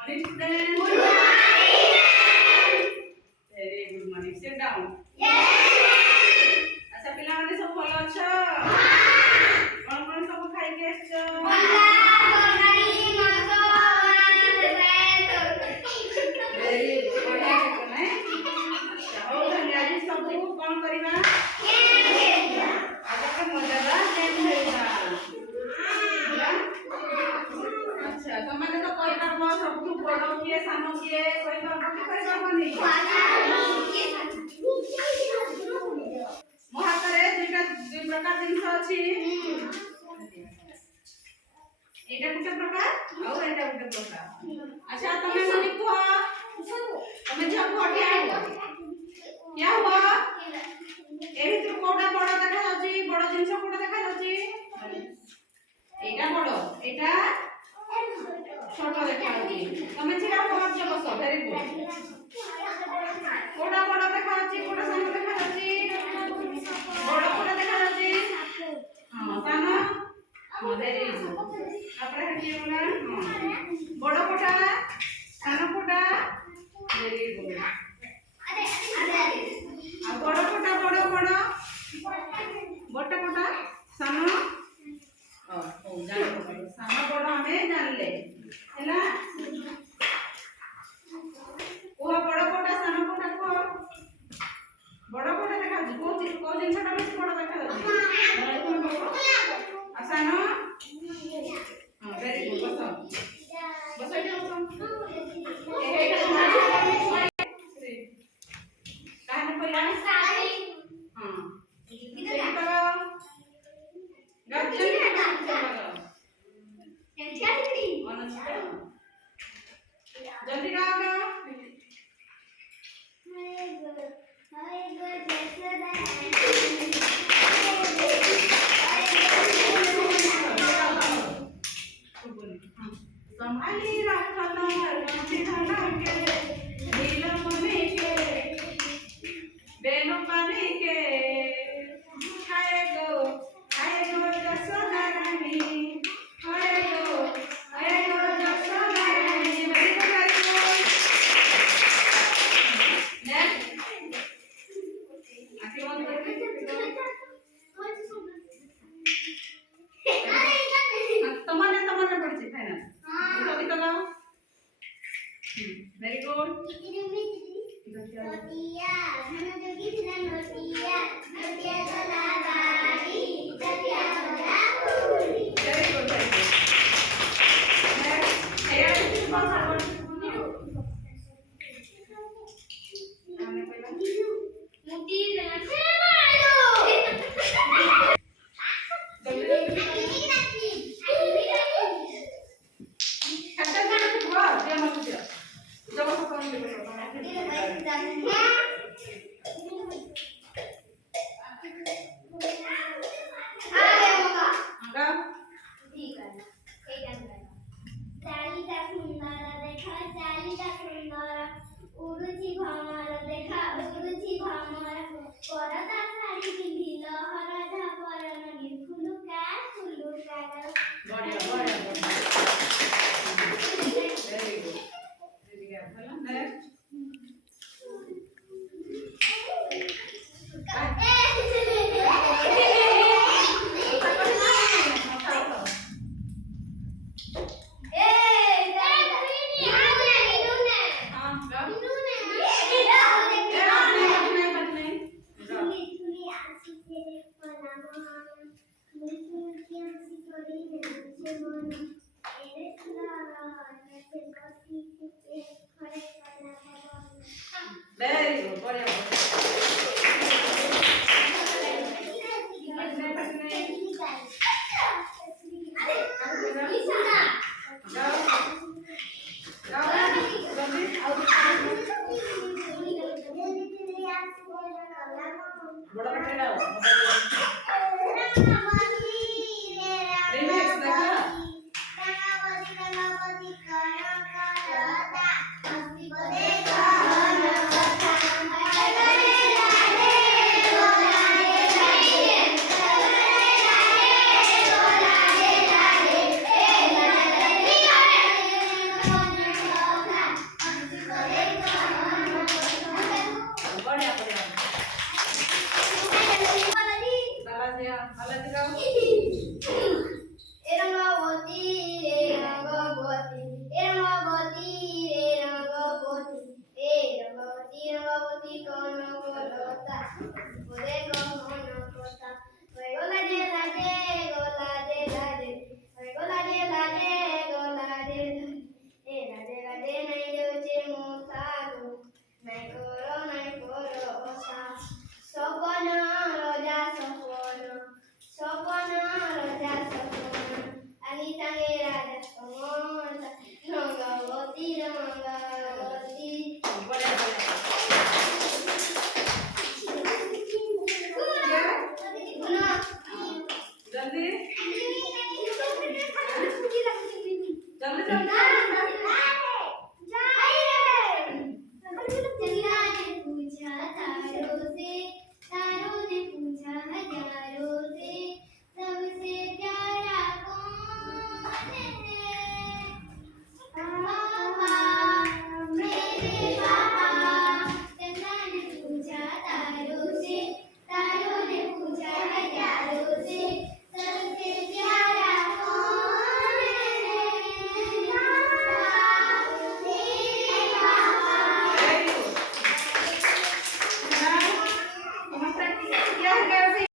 morning, students. Good morning. Very good morning. Sit down. अच्छा पिलाने सब ଭଲ ଅଛ? କଣ କଣ ସବୁ ଖାଇକି ଆସିଛ? very good. ବଢିଆ ଖାଇଛ ନାଇଁ? ଆଚ୍ଛା ହଉ ତାହେଲେ ଆଜି ସବୁ କଣ କରିବା? ଆଜି ଗୋଟେ ମଜାଦାର ଗେମ୍ ଖେଳିବା। अच्छा तमाने तो कोई करबो सबठु बड़ किए सानो किए कोई करबो कि कोई करबोनी मो हाथ रे दुई प्रकार जिंस अछि एटा गुटे प्रकार और एटा गुटे प्रकार अच्छा तमे मने को तमे जा कोठी आइबो क्या हुआ ए भितर कोडा बड़ देखा जाउची बड़ जिंस कोडा देखा जाउची एटा बड़ एटा छोट देखा होची तमे छिरा पहुंच जब बस वेरी गुड कोडा बड़ देखा होची कोडा सानो देखा होची बड़ कोडा देखा होची हां सानो हां वेरी गुड आपरे हटी बोला हां बड़ कोडा सानो कोडा वेरी गुड आ बड़ कोडा बड़ कोडा सानो ओ जान सानो बड़ हमें जान ले हैला ओहा बड़ कोडा सानो कोडा को बड़ कोडा देखा जी को जिनसटा बेसी बड़ देखा जी आ सानो हां वेरी गुड बस एटा बस एटा काहे पहिला साड़ी हां इधर तो गज्जन जल्दी गाओ संभाली रखना के नील मने के बेनो पानी के खाए गो जसोदा रानी खाए गो जसोदा रानी वेरी गुड नेक्स्ट आके बोल तमने पड़ছে फाइनल तो गीत गाओ वेरी गुड नोटिया मन जोगी थिला नोटिया गला बाड़ी जतिया गला पूरी वेरी गुड नेक्स्ट हेयर कौन सा बोल आने पहला मोती से मारो Very good. बढ़िया बड़ा बड़ा